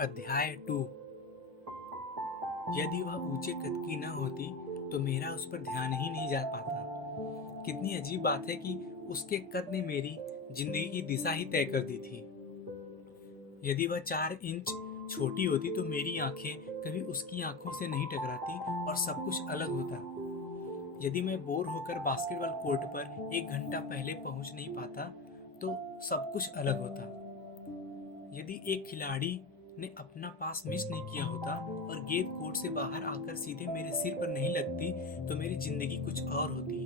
अध्याय 2। यदि वह ऊंचे कद की न होती तो मेरा उस पर ध्यान ही नहीं जा पाता। कितनी अजीब बात है कि उसके कद ने मेरी जिंदगी की दिशा ही तय कर दी थी। यदि वह 4 इंच छोटी होती तो मेरी आंखें कभी उसकी आंखों से नहीं टकराती और सब कुछ अलग होता। यदि मैं बोर होकर बास्केटबॉल कोर्ट पर 1 घंटा पहले पहुंच नहीं पाता तो सब कुछ अलग होता। यदि एक खिलाड़ी ने अपना पास मिस नहीं किया होता और गेंद कोर्ट से बाहर आकर सीधे मेरे सिर पर नहीं लगती तो मेरी जिंदगी कुछ और होती।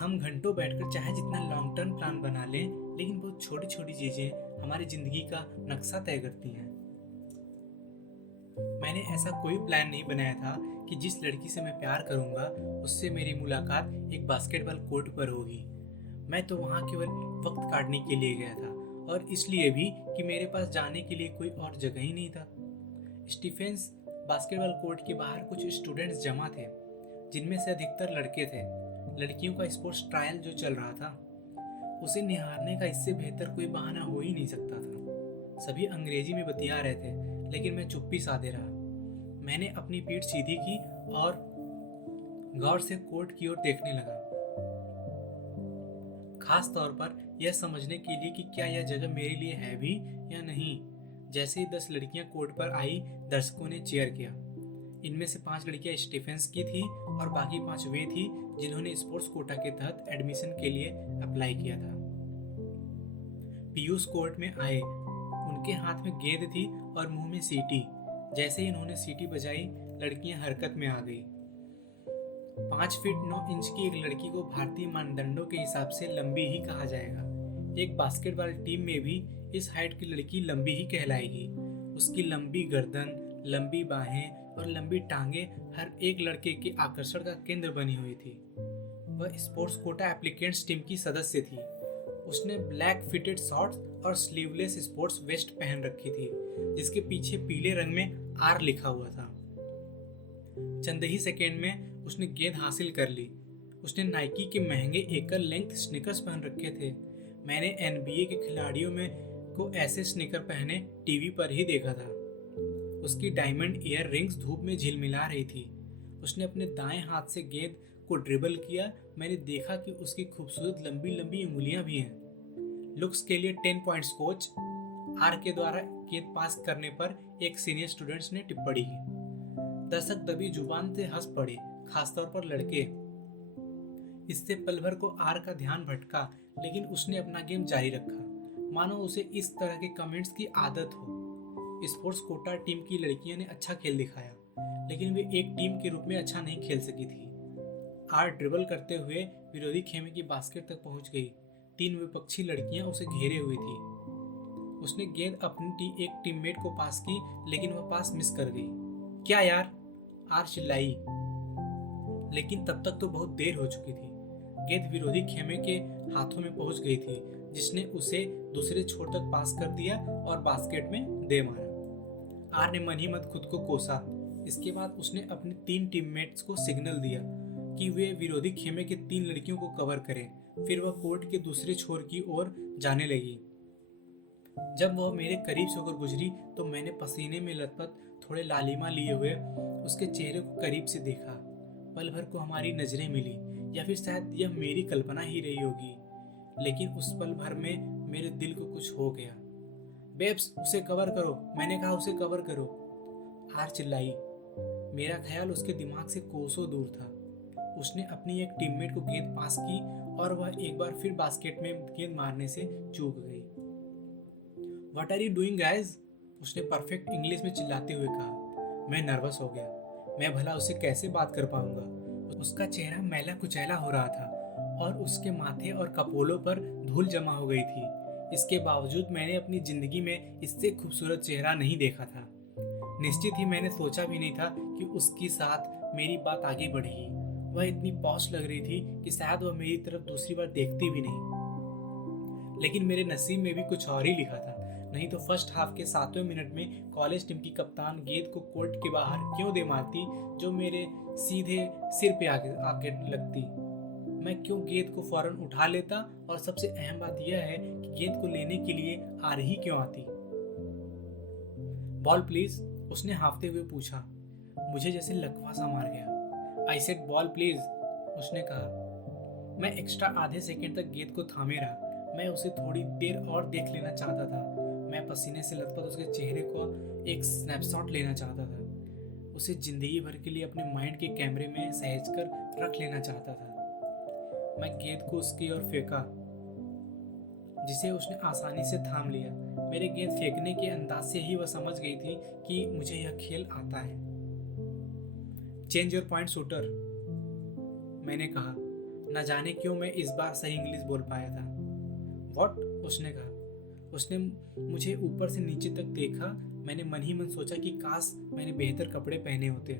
हम घंटों बैठकर चाहे जितना लॉन्ग टर्म प्लान बना लें, लेकिन बहुत छोटी छोटी चीजें हमारी जिंदगी का नक्शा तय करती हैं। मैंने ऐसा कोई प्लान नहीं बनाया था कि जिस लड़की से मैं प्यार करूंगा उससे मेरी मुलाकात एक बास्केटबॉल कोर्ट पर होगी। मैं तो वहां केवल वक्त काटने के लिए गया था और इसलिए भी कि मेरे पास जाने के लिए कोई और जगह ही नहीं था। स्टीफेंस बास्केटबॉल कोर्ट के बाहर कुछ स्टूडेंट्स जमा थे, जिनमें से अधिकतर लड़के थे। लड़कियों का स्पोर्ट्स ट्रायल जो चल रहा था उसे निहारने का इससे बेहतर कोई बहाना हो ही नहीं सकता था। सभी अंग्रेजी में बतिया रहे थे, लेकिन मैं चुप्पी साधे रहा। मैंने अपनी पीठ सीधी की और गौर से कोर्ट की ओर देखने लगा, खास तौर पर यह समझने के लिए कि क्या यह जगह मेरे लिए है भी या नहीं। जैसे ही 10 लड़कियां कोर्ट पर आई, दर्शकों ने चीयर किया। इनमें से 5 लड़कियां स्टीफेंस की थी और बाकी 5 वे थी जिन्होंने स्पोर्ट्स कोटा के तहत एडमिशन के लिए अप्लाई किया था। पीयूष कोर्ट में आए। उनके हाथ में गेंद थी और मुंह में सीटी। जैसे ही इन्होंने सीटी बजाई, लड़कियां हरकत में आ गई। 5 फीट 9 इंच की एक लड़की को भारतीय मानदंडों के हिसाब से लंबी ही कहा जाएगा। एक बास्केटबॉल टीम में भी इस हाइट की लड़की लंबी ही कहलाएगी। उसकी लंबी गर्दन, लंबी बाहें और लंबी टांगे हर एक लड़के के आकर्षण का केंद्र बनी हुई थी। वह स्पोर्ट्स कोटा एप्लीकेंट्स टीम की सदस्य थी। उसने ब्लैक फिटेड शॉर्ट्स और स्लीवलेस स्पोर्ट्स वेस्ट पहन रखी थी, जिसके पीछे पीले रंग में आर लिखा हुआ था। चंद ही सेकेंड में उसने गेंद हासिल कर ली। उसने नाइकी के महंगे एकल लेंथ स्नीकर्स पहन रखे थे। मैंने एनबीए के खिलाड़ियों में को ऐसे स्नीकर पहने टीवी पर ही देखा था। उसकी डायमंड ईयर रिंग्स धूप में झिलमिला रही थी। उसने अपने दाएं हाथ से गेंद को ड्रिबल किया। मैंने देखा कि उसकी खूबसूरत लंबी लंबी उंगलियां भी हैं। लुक्स के लिए 10 पॉइंट्स कोच आर के द्वारा गेंद पास करने पर एक सीनियर स्टूडेंट्स ने टिप्पणी की। दर्शक दबी जुबान से हंस पड़े, खासतौर पर लड़के। इससे पल भर को आर का ध्यान भटका, लेकिन उसने अपना गेम जारी रखा, मानो उसे इस तरह के कमेंट्स की आदत हो। स्पोर्ट्स कोटा टीम की लड़कियों ने अच्छा खेल दिखाया, लेकिन वे एक टीम के रूप में अच्छा नहीं खेल सकी थी। आर ड्रिबल करते हुए विरोधी खेमे की बास्केट तक पहुंच गई। 3 विपक्षी लड़कियां उसे घेरे हुई थी। उसने गेंद अपनी एक टीममेट को पास की, लेकिन वह पास मिस कर गई। क्या यार, आर चिल्लाई, लेकिन तब तक तो बहुत देर हो चुकी थी। गेंद विरोधी खेमे के हाथों में पहुंच गई थी, जिसने उसे दूसरे छोर तक पास कर दिया और बास्केट में दे मारा। आर ने मन ही मन खुद को कोसा। इसके बाद उसने अपने 3 टीममेट्स को सिग्नल दिया कि वे विरोधी खेमे के 3 लड़कियों को कवर करें। फिर वह कोर्ट के दूसरे छोर की ओर जाने लगी। जब वह मेरे करीब से होकर गुजरी तो मैंने पसीने में लथपथ, थोड़े लालिमा लिए हुए उसके चेहरे को करीब से देखा। पल भर को हमारी नजरें मिली, या फिर शायद यह मेरी कल्पना ही रही होगी, लेकिन उस पल भर में मेरे दिल को कुछ हो गया। बेब्स, उसे कवर करो, मैंने कहा उसे कवर करो, आर चिल्लाई। मेरा ख्याल उसके दिमाग से कोसों दूर था। उसने अपनी एक टीममेट को गेंद पास की और वह एक बार फिर बास्केट में गेंद मारने से चूक गई। What are you doing guys? उसने परफेक्ट इंग्लिश में चिल्लाते हुए कहा। मैं नर्वस हो गया। मैं भला उससे कैसे बात कर पाऊंगा? उसका चेहरा मैला कुचैला हो रहा था और उसके माथे और कपोलों पर धूल जमा हो गई थी। इसके बावजूद मैंने अपनी जिंदगी में इससे खूबसूरत चेहरा नहीं देखा था। निश्चित ही मैंने सोचा भी नहीं था कि उसके साथ मेरी बात आगे बढ़ेगी। वह इतनी पॉश लग रही थी कि शायद वह मेरी तरफ दूसरी बार देखती भी नहीं। लेकिन मेरे नसीब में भी कुछ और ही लिखा था। नहीं तो फर्स्ट हाफ के 7वें मिनट में कॉलेज टीम की कप्तान गेंद को कोर्ट के बाहर क्यों दे मारती, जो मेरे सीधे सिर पे आके लगती। मैं क्यों गेंद को फौरन उठा लेता, और सबसे अहम बात यह है कि गेंद को लेने के लिए आ रही क्यों आती। बॉल प्लीज, उसने हाँफते हुए पूछा। मुझे जैसे लकवा सा मार गया। आई सेड बॉल प्लीज, उसने कहा। मैं एक्स्ट्रा आधे सेकंड तक गेंद को थामे रहा। मैं उसे थोड़ी देर और देख लेना चाहता था। मैं पसीने से लथपथ उसके चेहरे को एक स्नैपशॉट लेना चाहता था। उसे जिंदगी भर के लिए अपने माइंड के कैमरे में सहेज कर रख लेना चाहता था। मैं गेंद को उसकी ओर फेंका, जिसे उसने आसानी से थाम लिया। मेरे गेंद फेंकने के अंदाज से ही वह समझ गई थी कि मुझे यह खेल आता है। चेंज योर पॉइंट शूटर, मैंने कहा। न जाने क्यों मैं इस बार सही इंग्लिश बोल पाया था। व्हाट, उसने कहा। उसने मुझे ऊपर से नीचे तक देखा। मैंने मन ही मन सोचा कि काश मैंने बेहतर कपड़े पहने होते।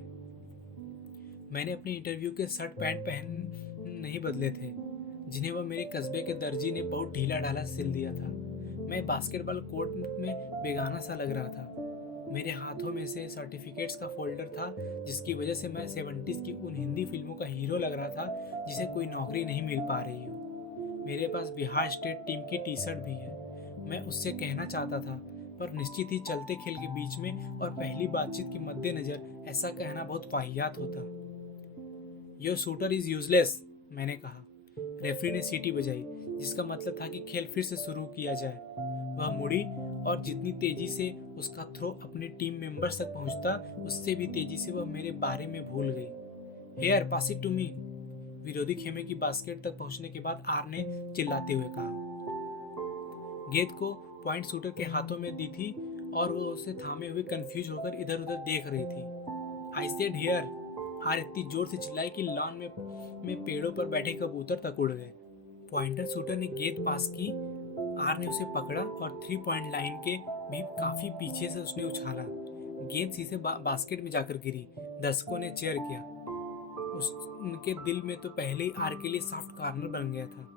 मैंने अपने इंटरव्यू के शर्ट पैंट पहन नहीं बदले थे, जिन्हें वह मेरे कस्बे के दर्जी ने बहुत ढीला ढाला सिल दिया था। मैं बास्केटबॉल कोर्ट में बेगाना सा लग रहा था। मेरे हाथों में से सर्टिफिकेट्स का फोल्डर था, जिसकी वजह से मैं 70s की उन हिंदी फिल्मों का हीरो लग रहा था जिसे कोई नौकरी नहीं मिल पा रही हो। मेरे पास बिहार स्टेट टीम की टी शर्ट भी है। मैं उससे कहना चाहता था, पर निश्चित ही चलते खेल के बीच में और पहली बातचीत के मद्देनजर ऐसा कहना बहुत वाहियात होता। योर शूटर इज यूजलेस, मैंने कहा। रेफरी ने सीटी बजाई, जिसका मतलब था कि खेल फिर से शुरू किया जाए। वह मुड़ी और जितनी तेजी से उसका थ्रो अपने टीम मेंबर्स तक पहुंचता, उससे भी तेजी से वह मेरे बारे में भूल गई। Here pass it to me, विरोधी खेमे की बास्केट तक पहुंचने के बाद आर ने चिल्लाते हुए कहा। गेंद को पॉइंट शूटर के हाथों में दी थी और वो उसे थामे हुए कंफ्यूज होकर इधर उधर देख रही थी। आई सेड हियर, आर इतनी जोर से चिल्लाई कि लॉन में पेड़ों पर बैठे कबूतर तक उड़ गए। पॉइंटर शूटर ने गेंद पास की। आर ने उसे पकड़ा और 3 पॉइंट लाइन के भी काफी पीछे से उसने उछाला। गेंद सीधे बास्केट में जाकर गिरी। दर्शकों ने चीयर किया। उनके दिल में तो पहले ही आर के लिए सॉफ्ट कॉर्नर बन गया था।